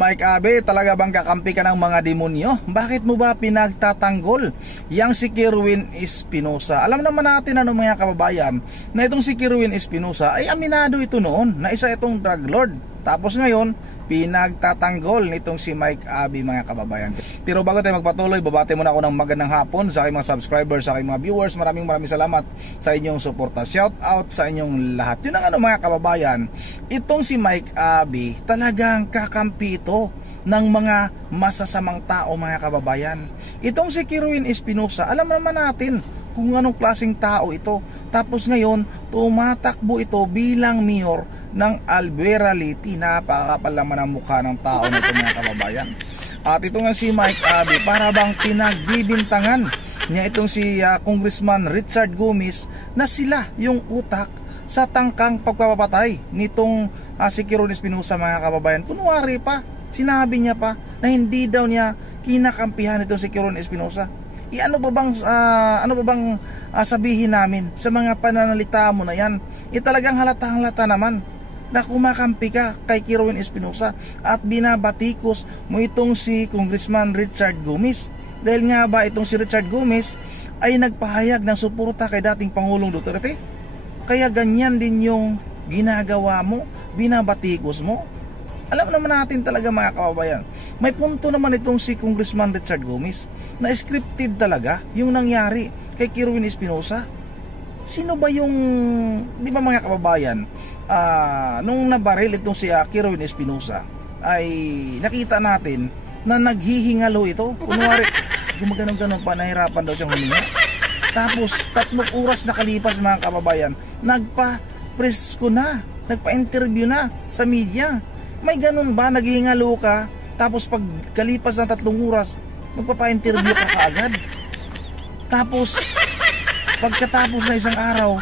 Mike Abe, talaga bang kakampi ka ng mga demonyo? Bakit mo ba pinagtatanggol yang si Kerwin Espinosa? Alam naman natin ano mga kababayan, na itong si Kerwin Espinosa ay aminado ito noon na isa itong drug lord. Tapos ngayon, pinagtatanggol nitong si Mike Abe mga kababayan. Pero bago tayo magpatuloy, babati muna ako ng magandang hapon sa aking mga subscribers, sa aking mga viewers. Maraming salamat sa inyong suporta. Shout out sa inyong lahat. Yun ang ano mga kababayan, itong si Mike Abe talagang kakampi ito ng mga masasamang tao mga kababayan. Itong si Kerwin Espinosa, alam naman natin kung anong klaseng tao ito. Tapos ngayon, tumatakbo ito bilang mayor ng Albuera Leyte. Napakakapal naman ang mukha ng tao nito mga kababayan. At ito nga si Mike Abe, para bang pinagbibintangan niya itong si Congressman Richard Gomez na sila yung utak sa tangkang pagpapatay nitong si Kerwin Espinosa mga kababayan. Kunwari pa, sinabi niya pa na hindi daw niya kinakampihan itong si Kerwin Espinosa. Ano pa bang sabihin namin sa mga pananalita mo na yan? Talagang halata naman na kumakampi ka kay Kerwin Espinosa at binabatikos mo itong si Congressman Richard Gomez. Dahil nga ba itong si Richard Gomez ay nagpahayag ng suporta kay dating Pangulong Duterte? Kaya ganyan din yung ginagawa mo, binabatikos mo. Alam naman natin talaga mga kababayan, may punto naman itong si Congressman Richard Gomez na scripted talaga yung nangyari kay Kerwin Espinosa. Sino ba yung, di ba mga kababayan, nung nabaril itong si Kerwin Espinosa ay nakita natin na naghihingalo ito. Kunwari, gumaganon-ganon pa, nahirapan daw siyang huminga. Tapos 3 oras nakalipas mga kababayan, nagpa-presko na, nagpa-interview na sa media. May ganun ba? Naghihingalo ka, tapos pag kalipas ng 3 oras, magpapa-interview ka kaagad. Tapos, pagkatapos na isang araw,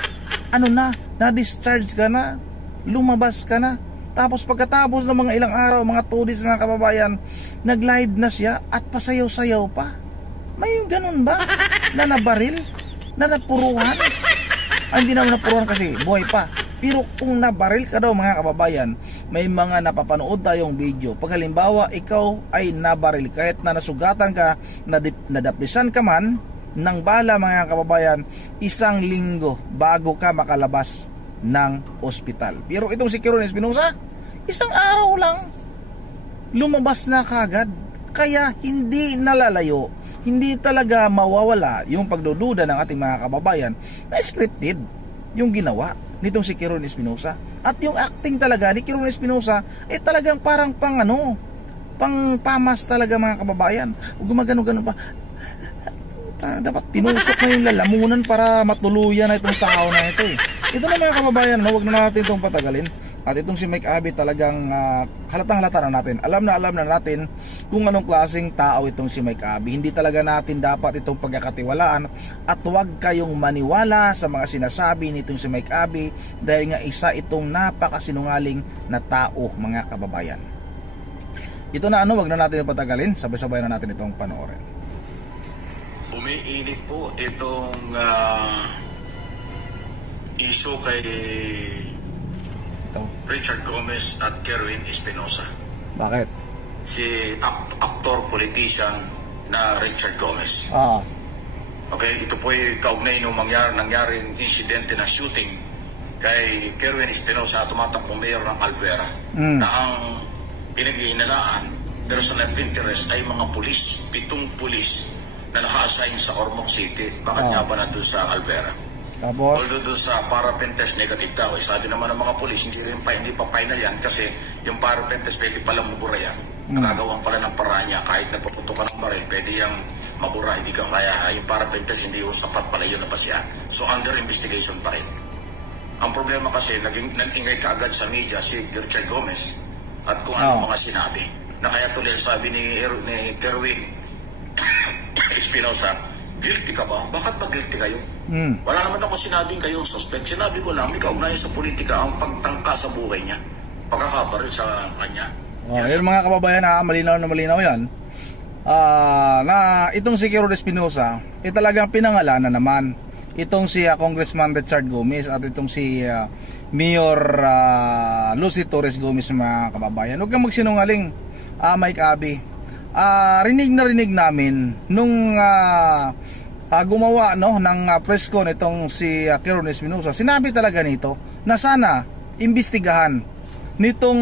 na-discharge ka na, lumabas ka na. Tapos pagkatapos ng mga ilang araw, mga 2 days mga kababayan, nag-live na siya at pasayaw-sayaw pa. May ganun ba? Na nabaril? Na napuruhan? Hindi naman napuruhan kasi buhay pa. Pero kung nabaril ka daw mga kababayan, may mga napapanood tayong video. Pag halimbawa ikaw ay nabaril, kahit na nasugatan ka, nadaplisan ka man ng bala mga kababayan, 1 linggo bago ka makalabas ng ospital. Pero itong si Kerwin Espinosa, 1 araw lang lumabas na kagad. Kaya hindi nalalayo, hindi talaga mawawala yung pagdududa ng ating mga kababayan na scripted yung ginawa nitong si Kerwin Espinosa. At yung acting talaga ni Kerwin Espinosa ay talagang parang pang pamas talaga mga kababayan. Gumagano-gano pa. Dapat tinusok na yung lalamunan para matuluyan na itong tao na ito eh. Ito na mga kababayan, huwag na natin itong patagalin. At itong si Mike Abe talagang halatang-halata na natin. Alam na natin kung anong klaseng tao itong si Mike Abe. Hindi talaga natin dapat itong pagkakatiwalaan. At huwag kayong maniwala sa mga sinasabi nitong si Mike Abe, dahil nga isa itong napakasinungaling na tao mga kababayan. Ito na huwag na natin patagalin. Sabay-sabay na natin itong panoorin. Umiinit po itong issue kay Richard Gomez at Kerwin Espinosa. Bakit? Si aktor politician na Richard Gomez. Okay, ito po ay kaugnay nung nangyaring insidente na shooting kay Kerwin Espinosa, tumatakbong mayor ng Albuera, na ang pinag-iinalaan personal interest ay mga pulis, 7 pulis na naka-assign sa Ormoc City. Bakit nga ba nandun sa Albuera? Tapos, although doon sa paraffin test negative daw, sabi naman ng mga polis, hindi pa final yan kasi yung paraffin test pwede palang mabura yan. Nakagawan pala ng paraan niya, kahit napaputo ka ng baril, pwede yung mabura, hindi ka kaya yung paraffin test, hindi yung sapat pala yun na pasiyan. So under investigation pa rin. Ang problema kasi, nag-ingay ka agad sa media si Richard Gomez at kung ano mga sinabi. Na kaya tuloy sabi ni Kerwin Espinosa, guilty ka ba? Bakit ba guilty kayo? Wala naman ako sinabing kayong suspect. Sinabi ko lang, may kaugnayan sa politika ang pagtangka sa buhay niya. Pagkakabaril sa kanya. Yun mga kababayan, malinaw na malinaw yan. Na itong si Kerwin Espinosa, talagang pinangalanan naman itong si Congressman Richard Gomez at itong si Mayor Lucy Torres Gomez mga kababayan. Huwag kang magsinungaling. Mike Abby, rinig namin nung gumawa ng press con itong si Kirwin Espinosa. Sinabi talaga nito na sana imbestigahan nitong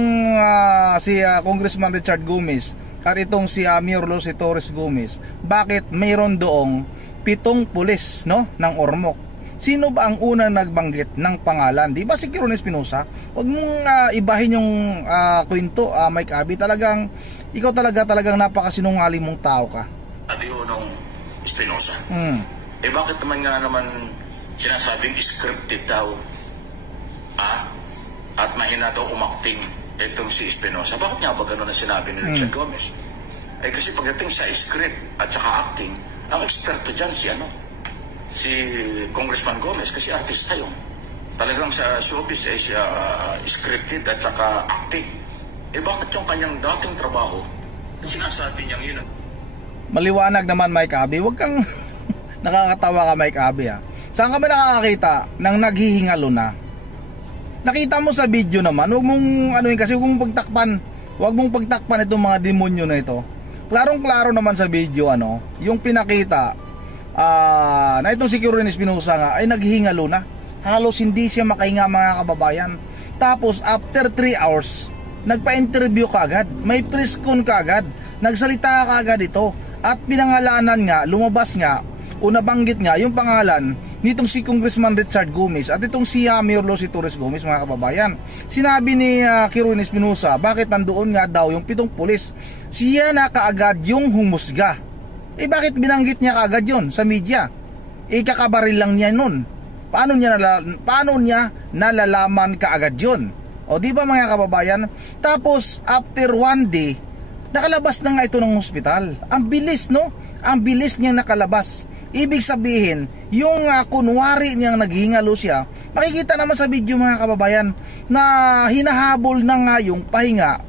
si Congressman Richard Gomez at itong si Mayor Lucy Torres Gomez, bakit mayroon doong 7 pulis ng Ormoc. Sino ba ang unang nagbanggit ng pangalan? Di ba si Kirwin Espinosa? Huwag mong ibahin yung kwento, Mike Abby. Ikaw talagang napakasinungaling mong tao ka. At yung Espinosa. Bakit naman sinasabing scripted daw? At mahina daw umakting itong si Espinosa. Bakit nga ba gano'n na sinabi ni Richard Gomez? Kasi pagdating sa script at saka acting, ang eksperto dyan si Congressman Gomez, kasi artista yun. Talagang sa showbiz ay scripted at saka acting. Bakit yung kanyang dating trabaho sinasabi niyang yun? Maliwanag naman, Mike Abby. Huwag kang nakakatawa ka, Mike Abby. Saan ka ba nakakakita ng naghihingalo na? Nakita mo sa video naman. Huwag mong kasi huwag mong pagtakpan itong mga demonyo na ito. Klarong-klaro naman sa video yung pinakita na itong si Kirwin Espinosa nga ay naghihingalo na. Halos hindi siya makahinga, mga kababayan. Tapos after 3 hours nagpa-interview ka agad, may press con ka agad, nagsalita ka agad ito, at pinangalanan nga, lumabas nga o nabanggit nga yung pangalan nitong si Congressman Richard Gomez at itong si Mayor Lucy Torres Gomez, mga kababayan. Sinabi ni Kirwin Espinosa, bakit nandoon nga daw yung 7 pulis? Siya na kaagad yung humusga. Bakit binanggit niya kaagad yon sa media? Kakabaril lang niya nun. Paano niya nalalaman kaagad yon? O di ba, mga kababayan? Tapos after 1 day, nakalabas na nga ito ng hospital. Ang bilis, no? Ang bilis niyang nakalabas. Ibig sabihin, yung kunwari niyang naghihingalo siya, makikita naman sa video, mga kababayan, na hinahabol na nga yung pahinga.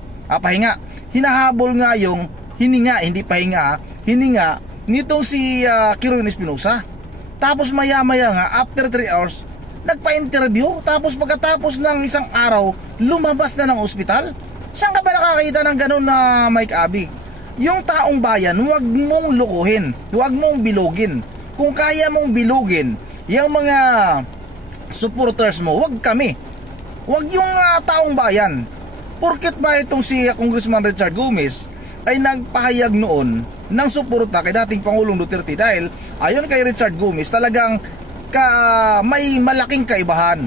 Hinahabol nga yung hininga, hindi pahinga, hininga nitong si Kirwin Espinosa. Tapos maya-maya nga, after 3 hours, nagpa-interview. Tapos pagkatapos ng isang araw, lumabas na ng ospital. Saan ka ba nakakita ng ganun na, Mike Abby? Yung taong bayan, huwag mong lukuhin, huwag mong bilugin. Kung kaya mong bilugin yung mga supporters mo, huwag kami. Huwag yung taong bayan. Porket ba itong si Congressman Richard Gomez ay nagpahayag noon ng suporta kay dating Pangulong Duterte, dahil ayon kay Richard Gomez, talagang may malaking kaibahan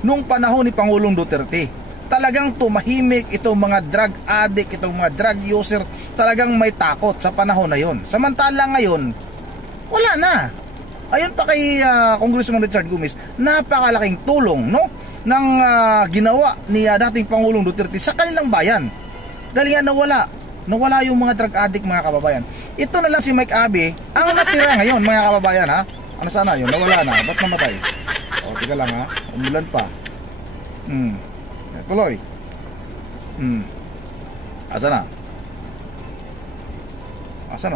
nung panahon ni Pangulong Duterte. Talagang tumahimik itong mga drug addict, itong mga drug user, talagang may takot sa panahon na yon. Samantala ngayon, wala na. Ayon pa kay Congressman Richard Gomez, napakalaking tulong ng ginawa ni dating Pangulong Duterte sa kanilang bayan. Dahil nga nawala yung mga drug addict, mga kababayan. Ito na lang si Mike Abby ang natira ngayon, mga kababayan, ha. Ano sana yun? Nawala na. Ba't namatay? Tiga lang, ha. Umulan pa. Tuloy. Asa na?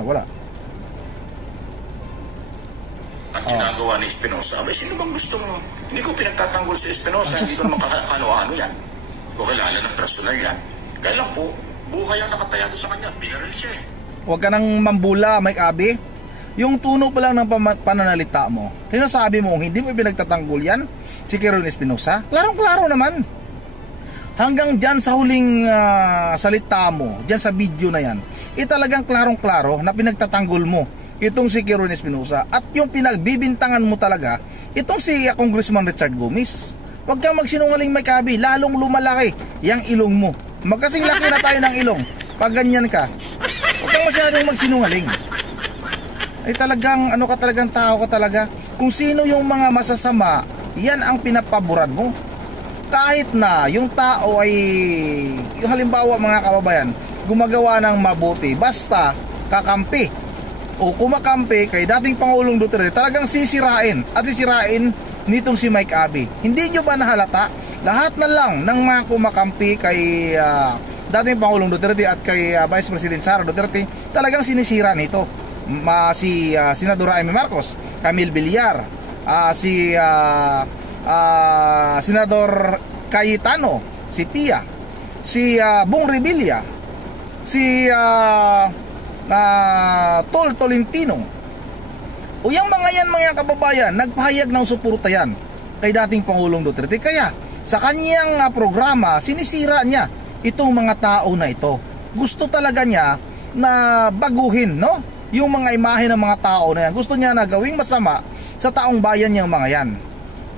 Wala. Ang ginagawa ni Espinosa, sino bang gustong, hindi ko pinagtatanggol si Espinosa, hindi ko naman kakano-ano yan. Ko kilala ng personal yan. Kaya lang po, buhay ang nakataya doon sa kanya, binaril siya. Huwag ka nang mambula, Mike Abby. Yung tuno pa lang ng pananalita mo, sinasabi mo hindi mo pinagtatanggol yan si Kirwin Espinosa. Klarong-klaro naman. Hanggang dyan sa huling salita mo, dyan sa video na yan, talagang klarong-klaro na pinagtatanggol mo itong si Kirwin Espinosa. At yung pinagbibintangan mo talaga itong si Congressman Richard Gomez. Huwag kang magsinungaling, Mike Abby, lalong lumalaki yung ilong mo. Magkasing laki na tayo ng ilong pag ganyan ka. Huwag kang masyadong magsinungaling. Talagang talagang tao ka talaga. Kung sino yung mga masasama, yan ang pinapaboran mo. Kahit na yung tao ay, yung halimbawa, mga kababayan, gumagawa ng mabuti, basta kakampi o kumakampi kay dating Pangulong Duterte, talagang sisirain nitong si Mike Abby. Hindi nyo ba nahalata? Lahat na lang ng mga kumakampi kay dating Pangulong Duterte at kay Vice President Sara Duterte, talagang sinisira nito. Si Senador Amy Marcos, Camille Villar, si Senador Cayetano, si Pia, si Bong Revilla, si Tol Tolentino. O yung mga yan mga kababayan, nagpahayag ng suporta yan kay dating Pangulong Duterte. Kaya sa kanyang programa, sinisira niya itong mga tao na ito. Gusto talaga niya na baguhin, no? Yung mga imahe ng mga tao na yan. Gusto niya na gawing masama sa taong bayan niyang mga yan.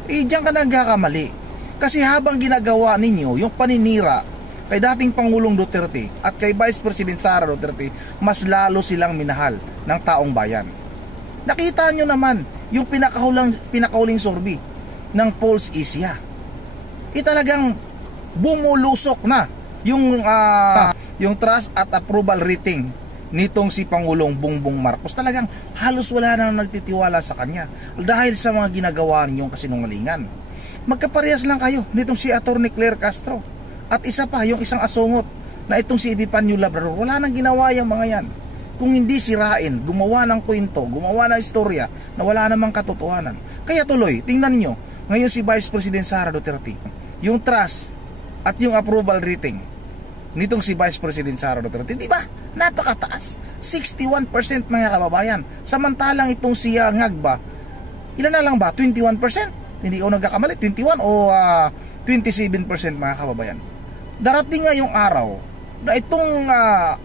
Diyan ka nagkakamali. Kasi habang ginagawa ninyo yung paninira kay dating Pangulong Duterte at kay Vice President Sara Duterte, mas lalo silang minahal ng taong bayan. Nakita nyo naman yung pinakahuling survey ng Pulse Asia. Talagang bumulusok na yung trust at approval rating nitong si Pangulong Bongbong Marcos. Talagang halos wala na nagtitiwala sa kanya dahil sa mga ginagawa ninyong kasinungalingan. Magkaparehas lang kayo nitong si Atty. Claire Castro. At isa pa, yung isang asungot na itong si Epifanio Labrador. Wala nang ginawa yung mga yan. Kung hindi sirain, gumawa ng kwento, gumawa ng istorya na wala namang katotohanan. Kaya tuloy, tingnan niyo, ngayon si Vice President Sara Duterte, yung trust at yung approval rating nitong si Vice President Sara Duterte, di ba? Napakataas. 61% mga kababayan. Samantalang itong si Ngagba, ilan na lang ba? 21%? Hindi ko nagkakamali, 21 o 27% mga kababayan. Darating nga yung araw na itong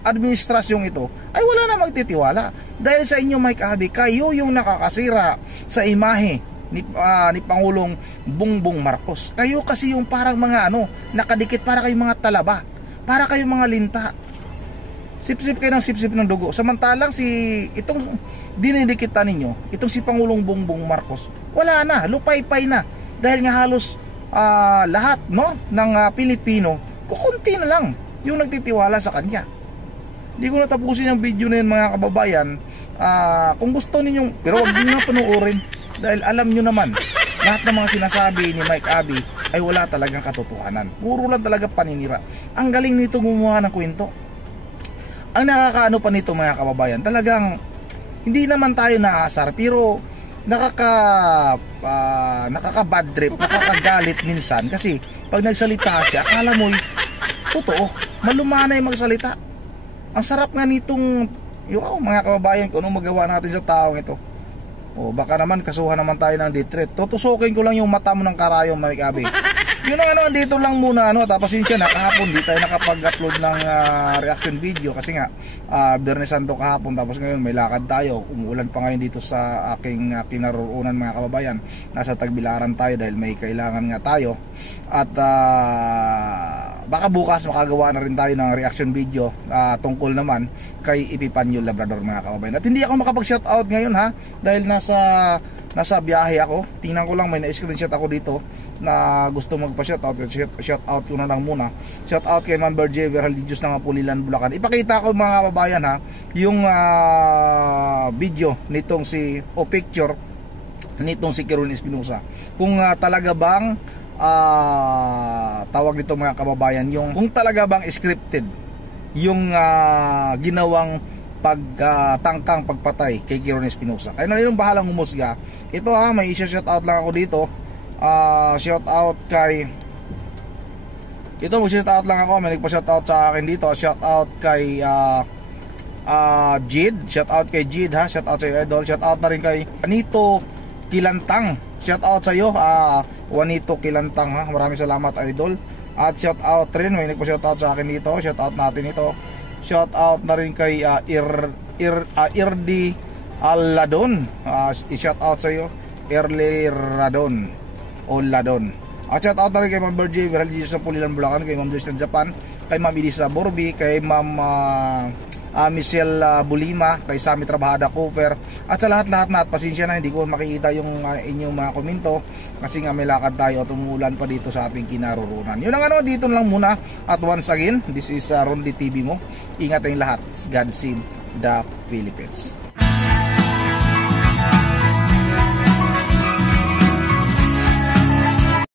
administrasyong ito ay wala na magtitiwala dahil sa inyo Mike Abby, kayo yung nakakasira sa imahe ni Pangulong Bongbong Marcos. Kayo kasi yung parang mga nakadikit, para kayong mga talaba, para kayong mga linta, sip-sip kayo ng sip-sip ng dugo. Samantalang itong dinidikitan ninyo, itong si Pangulong Bongbong Marcos, wala na, lupay-pay na dahil nga halos lahat ng Pilipino, kukunti na lang yung nagtitiwala sa kanya. Hindi ko natapusin yung video na yun mga kababayan. Kung gusto ninyong, pero wag niyo na panoorin dahil alam nyo naman lahat ng mga sinasabi ni Mike Abby ay wala talagang katotohanan. Puro lang talaga paninira. Ang galing nito gumawa ng kwento. Ang nakakaano pa nito mga kababayan, talagang hindi naman tayo naaasar pero nakaka-bad trip, nakakagalit minsan kasi pag nagsalita siya, akala mo'y totoo, malumanay magsalita. Ang sarap nga nitong mga kababayan, kung anong magawa natin sa taong ito. O baka naman kasuhan naman tayo ng death. Tutusukin ko lang yung mata mo ng karayom, Mike Abby. Yun ang dito lang muna tapos siya na kahapon di tayo nakapag-upload ng reaction video kasi nga Biyernes Santo kahapon, tapos ngayon may lakad tayo, umuulan pa ngayon dito sa aking kinaroroonan mga kababayan. Nasa Tagbilaran tayo dahil may kailangan nga tayo at baka bukas makagawa na rin tayo ng reaction video tungkol naman kay Epifanio Labrador mga kababayan. At hindi ako makapag-shoutout ngayon dahil nasa biyahe ako. Tingnan ko lang, may na-screenshot ako dito na gusto magpa-shoutout. Shoutout ko na lang muna. Shoutout kay Ma'am Berje Verhaldidios ng Pulilan, Bulacan. Ipakita ko mga kababayan yung video nitong picture nitong si Kerwin Espinosa. Kung talaga bang tawag nito mga kababayan, kung talaga bang scripted yung ginawang pagtangkang pagpatay kay Kerwin Espinosa. Kaya na rin bahalang humusga. Ito may isa-shoutout lang ako dito. Shoutout kay mag-shoutout lang ako. May nagpa-shoutout sa akin dito. Shoutout kay Jid. Shoutout kay Jid Shoutout sa iyo, idol. Shoutout na rin kay Juanito Kilantang. Shoutout sa iyo, Juanito Kilantang Maraming salamat, idol. At shoutout rin, may nagpa-shoutout sa akin dito. Shoutout natin ito. Shoutout na rin kay Irdi Aladon. I-shoutout sa iyo, Erle Radon o Ladon. At shoutout na rin kay Ma'am Berje Verhaldidios ng Pulilan, Bulacan, kay Ma'am Joyce ng Japan, kay Ma'am Elisa Borbi, kay Ma'am Michelle Bulima, kay Sammy Trabajada Cooper, at sa lahat-lahat na, at pasensya na hindi ko makikita yung inyong mga komento kasi nga may lakad tayo at umuulan pa dito sa ating kinaroroonan. Yun ang dito lang muna. At once again, this is Ronly TV mo. Ingat tayong lahat. God save the Philippines.